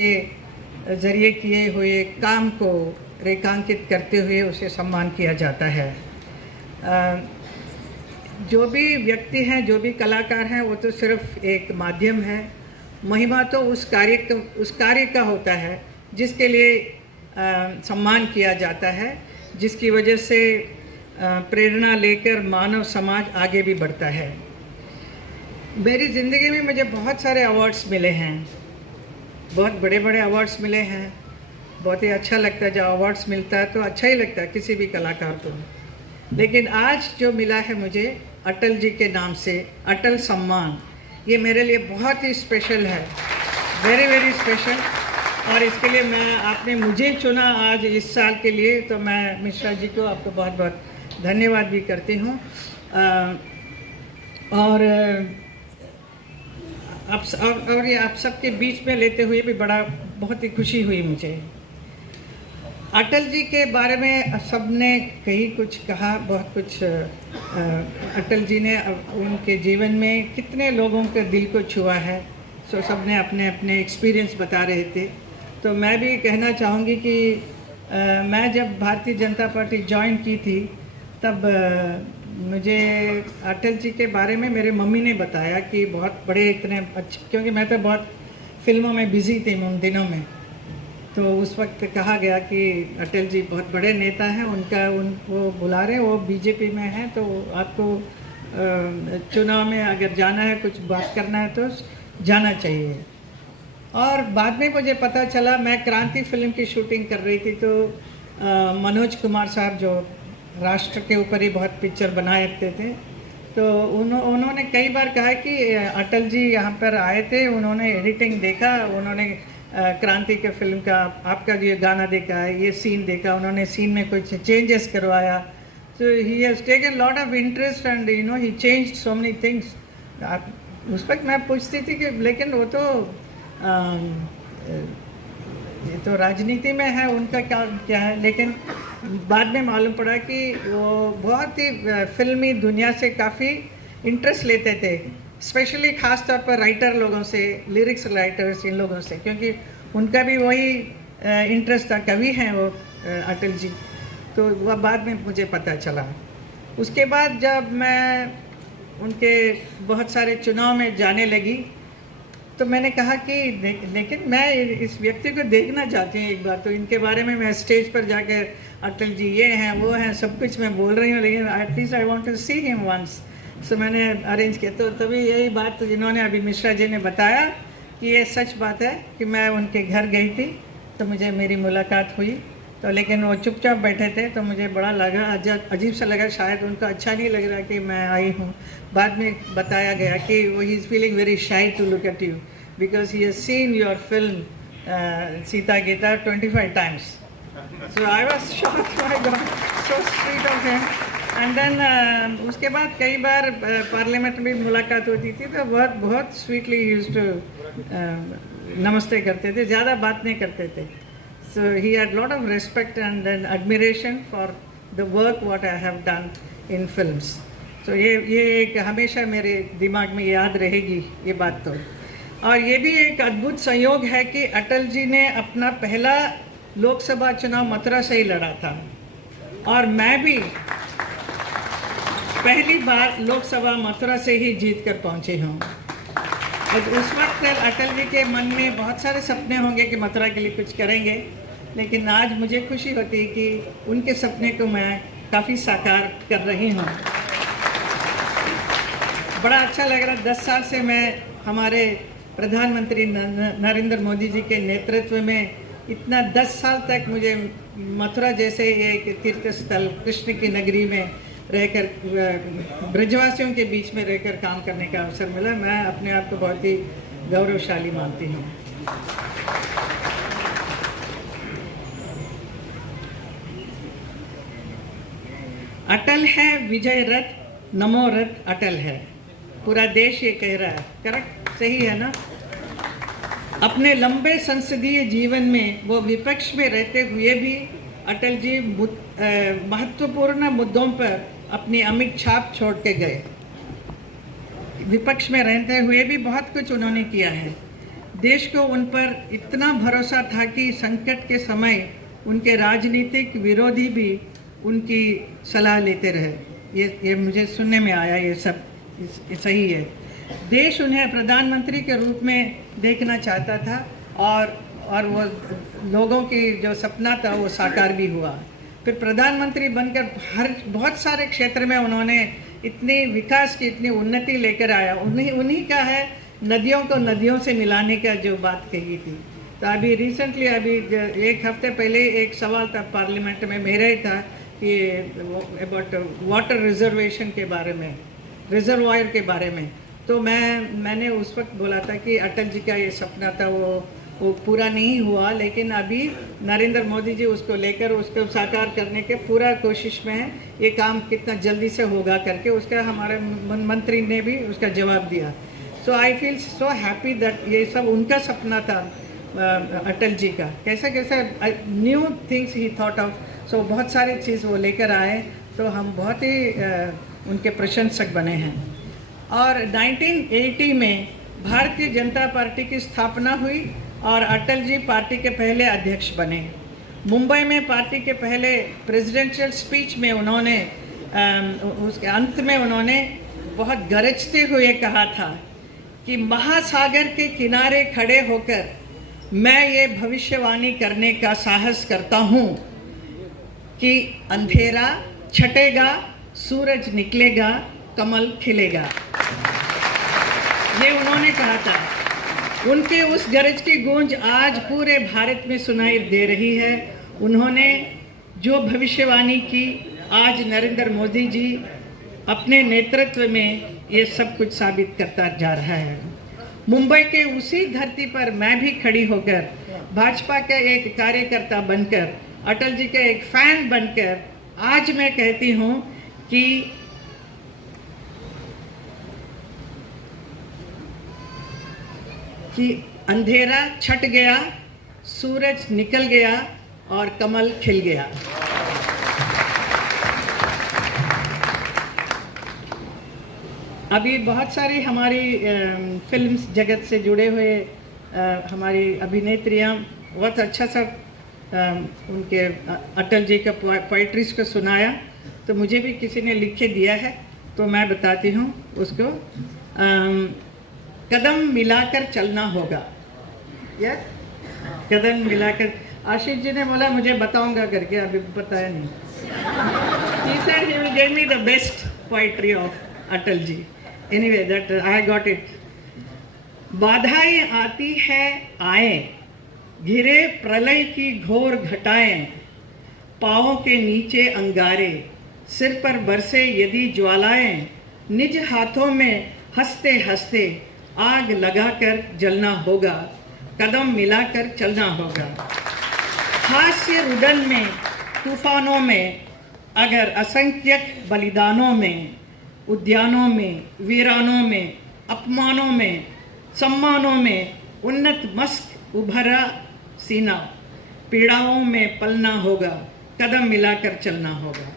के जरिए किए हुए काम को रेखांकित करते हुए उसे सम्मान किया जाता है। जो भी व्यक्ति हैं, जो भी कलाकार हैं, वो तो सिर्फ एक माध्यम है। महिमा तो उस कार्य का होता है जिसके लिए सम्मान किया जाता है, जिसकी वजह से प्रेरणा लेकर मानव समाज आगे भी बढ़ता है। मेरी ज़िंदगी में मुझे बहुत सारे अवार्ड्स मिले हैं, बहुत बड़े बड़े अवार्ड्स मिले हैं। बहुत ही अच्छा लगता है, जब अवार्ड्स मिलता है तो अच्छा ही लगता है किसी भी कलाकार को। लेकिन आज जो मिला है मुझे अटल जी के नाम से, अटल सम्मान, ये मेरे लिए बहुत ही स्पेशल है, वेरी वेरी स्पेशल। और इसके लिए आपने मुझे चुना आज इस साल के लिए, तो मैं मिश्रा जी को आपको बहुत बहुत धन्यवाद भी करती हूँ। और ये आप सबके बीच में लेते हुए भी बहुत ही खुशी हुई मुझे। अटल जी के बारे में सबने कहीं कुछ कहा, बहुत कुछ। अटल जी ने उनके जीवन में कितने लोगों के दिल को छुआ है, सो सबने अपने अपने एक्सपीरियंस बता रहे थे। तो मैं भी कहना चाहूँगी कि मैं जब भारतीय जनता पार्टी ज्वाइन की थी, तब मुझे अटल जी के बारे में मेरे मम्मी ने बताया कि बहुत बड़े, इतने अच्छे, क्योंकि मैं तो बहुत फिल्मों में बिज़ी थी उन दिनों में। तो उस वक्त कहा गया कि अटल जी बहुत बड़े नेता हैं, वो बुला रहे, वो बीजेपी में हैं, तो आपको चुनाव में अगर जाना है, कुछ बात करना है तो जाना चाहिए। और बाद में मुझे पता चला, मैं क्रांति फिल्म की शूटिंग कर रही थी, तो मनोज कुमार साहब जो राष्ट्र के ऊपर ही बहुत पिक्चर बनाए थे, तो उन्होंने कई बार कहा कि अटल जी यहाँ पर आए थे, उन्होंने एडिटिंग देखा, उन्होंने क्रांति के फिल्म का आपका ये गाना देखा है, ये सीन देखा, उन्होंने सीन में कुछ चेंजेस करवाया। So he has taken lot of interest and he changed so many things. उस वक्त मैं पूछती थी कि लेकिन वो तो ये तो राजनीति में है, उनका क्या है। लेकिन बाद में मालूम पड़ा कि वो बहुत ही फिल्मी दुनिया से काफ़ी इंटरेस्ट लेते थे, स्पेशली ख़ास तौर पर राइटर लोगों से, लिरिक्स राइटर्स, इन लोगों से, क्योंकि उनका भी वही इंटरेस्ट था, कवि हैं वो अटल जी। तो वह बाद में मुझे पता चला। उसके बाद जब मैं उनके बहुत सारे चुनाव में जाने लगी, तो मैंने कहा कि लेकिन मैं इस व्यक्ति को देखना चाहती हूँ एक बार। तो इनके बारे में मैं स्टेज पर जाकर अटल जी ये हैं, वो हैं, सब कुछ मैं बोल रही हूँ, लेकिन at least I want to see him once. So मैंने अरेंज किया। तो तभी यही बात जिन्होंने अभी मिश्रा जी ने बताया कि ये सच बात है कि मैं उनके घर गई थी, तो मुझे मेरी मुलाकात हुई। तो लेकिन वो चुपचाप बैठे थे, तो मुझे बड़ा लगा, अजीब सा लगा, शायद उनको अच्छा नहीं लग रहा कि मैं आई हूँ। बाद में बताया गया कि वो ही is feeling very shy to look at you because he has seen your film Sita Geeta 25 times. So I was shocked, my God, so sweet of him. And then उसके बाद कई बार पार्लियामेंट में मुलाकात होती थी, तो बहुत स्वीटली यूज्ड टू नमस्ते करते थे, ज़्यादा बात नहीं करते थे। So he had lot of respect and admiration for the work what I have done in films. So ये एक हमेशा मेरे दिमाग में याद रहेगी ये बात। तो और ये भी एक अद्भुत संयोग है कि अटल जी ने अपना पहला लोकसभा चुनाव मथुरा से ही लड़ा था, और मैं भी पहली बार लोकसभा मथुरा से ही जीत कर पहुँची हूँ। और उस वक्त अटल जी के मन में बहुत सारे सपने होंगे कि मथुरा के लिए कुछ करेंगे, लेकिन आज मुझे खुशी होती है कि उनके सपने को मैं काफ़ी साकार कर रही हूँ। बड़ा अच्छा लग रहा है, 10 साल से मैं हमारे प्रधानमंत्री नरेंद्र मोदी जी के नेतृत्व में इतना 10 साल तक मुझे मथुरा जैसे एक तीर्थ स्थल, कृष्ण की नगरी में रहकर, ब्रजवासियों के बीच में रहकर काम करने का अवसर मिला। मैं अपने आप को बहुत ही गौरवशाली मानती हूँ। अटल है विजय रथ, नमो रथ अटल है, पूरा देश ये कह रहा है। करेक्ट, सही है ना? अपने लंबे संसदीय जीवन में वो विपक्ष में रहते हुए भी अटल जी महत्वपूर्ण मुद्दों पर अपनी अमिट छाप छोड़ के गए। विपक्ष में रहते हुए भी बहुत कुछ उन्होंने किया है। देश को उन पर इतना भरोसा था कि संकट के समय उनके राजनीतिक विरोधी भी उनकी सलाह लेते रहे। ये मुझे सुनने में आया, ये सब सही है। देश उन्हें प्रधानमंत्री के रूप में देखना चाहता था और वो लोगों की जो सपना था वो साकार भी हुआ। फिर प्रधानमंत्री बनकर बहुत सारे क्षेत्र में उन्होंने इतनी विकास की, इतनी उन्नति लेकर आया। उन्हीं का है नदियों को नदियों से मिलाने का जो बात कही थी। तो अभी रिसेंटली एक हफ्ते पहले एक सवाल था पार्लियामेंट में, मेरा ही था कि अबाउट वाटर रिजर्वेशन के बारे में, रिजर्वायर के बारे में। तो मैंने उस वक्त बोला था कि अटल जी का ये सपना था वो पूरा नहीं हुआ, लेकिन अभी नरेंद्र मोदी जी उसको लेकर उसको साकार करने के पूरा कोशिश में है। ये काम कितना जल्दी से होगा करके उसका हमारे मंत्री ने भी उसका जवाब दिया। So I feel so happy that ये सब उनका सपना था अटल जी का। कैसा new things he thought of. So बहुत सारी चीज़ वो लेकर आए, तो हम बहुत ही उनके प्रशंसक बने हैं। और 1980 में भारतीय जनता पार्टी की स्थापना हुई और अटल जी पार्टी के पहले अध्यक्ष बने। मुंबई में पार्टी के पहले प्रेसिडेंशियल स्पीच में उन्होंने उसके अंत में उन्होंने बहुत गरजते हुए कहा था कि महासागर के किनारे खड़े होकर मैं ये भविष्यवाणी करने का साहस करता हूँ कि अंधेरा छटेगा, सूरज निकलेगा, कमल खिलेगा। ये उन्होंने कहा था। उनके उस गरज की गूंज आज पूरे भारत में सुनाई दे रही है। उन्होंने जो भविष्यवाणी की, आज नरेंद्र मोदी जी अपने नेतृत्व में ये सब कुछ साबित करता जा रहा है। मुंबई के उसी धरती पर मैं भी खड़ी होकर, भाजपा का एक कार्यकर्ता बनकर, अटल जी का एक फैन बनकर आज मैं कहती हूँ कि अंधेरा छट गया, सूरज निकल गया और कमल खिल गया। अभी बहुत सारी हमारी फिल्म जगत से जुड़े हुए हमारी अभिनेत्रियां बहुत अच्छा सा उनके अटल जी का पोइट्रीज को सुनाया। तो मुझे भी किसी ने लिख के दिया है, तो मैं बताती हूँ उसको। कदम मिलाकर चलना होगा। यस, कदम मिलाकर। आशीष जी ने बोला मुझे बताऊंगा करके, अभी बताया नहीं। He said he will give me the best poetry of Atal ji. Anyway, that I got it. बाधाएं आती है आए, घिरे प्रलय की घोर घटाएं, पाँवों के नीचे अंगारे, सिर पर बरसे यदि ज्वालाएं, निज हाथों में हंसते हंसते आग लगाकर जलना होगा, कदम मिलाकर चलना होगा। हास्य रुदन में, तूफानों में, अगर असंख्यक बलिदानों में, उद्यानों में, वीरानों में, अपमानों में, सम्मानों में, उन्नत मस्क उभरा सीना, पीड़ाओं में पलना होगा, कदम मिलाकर चलना होगा।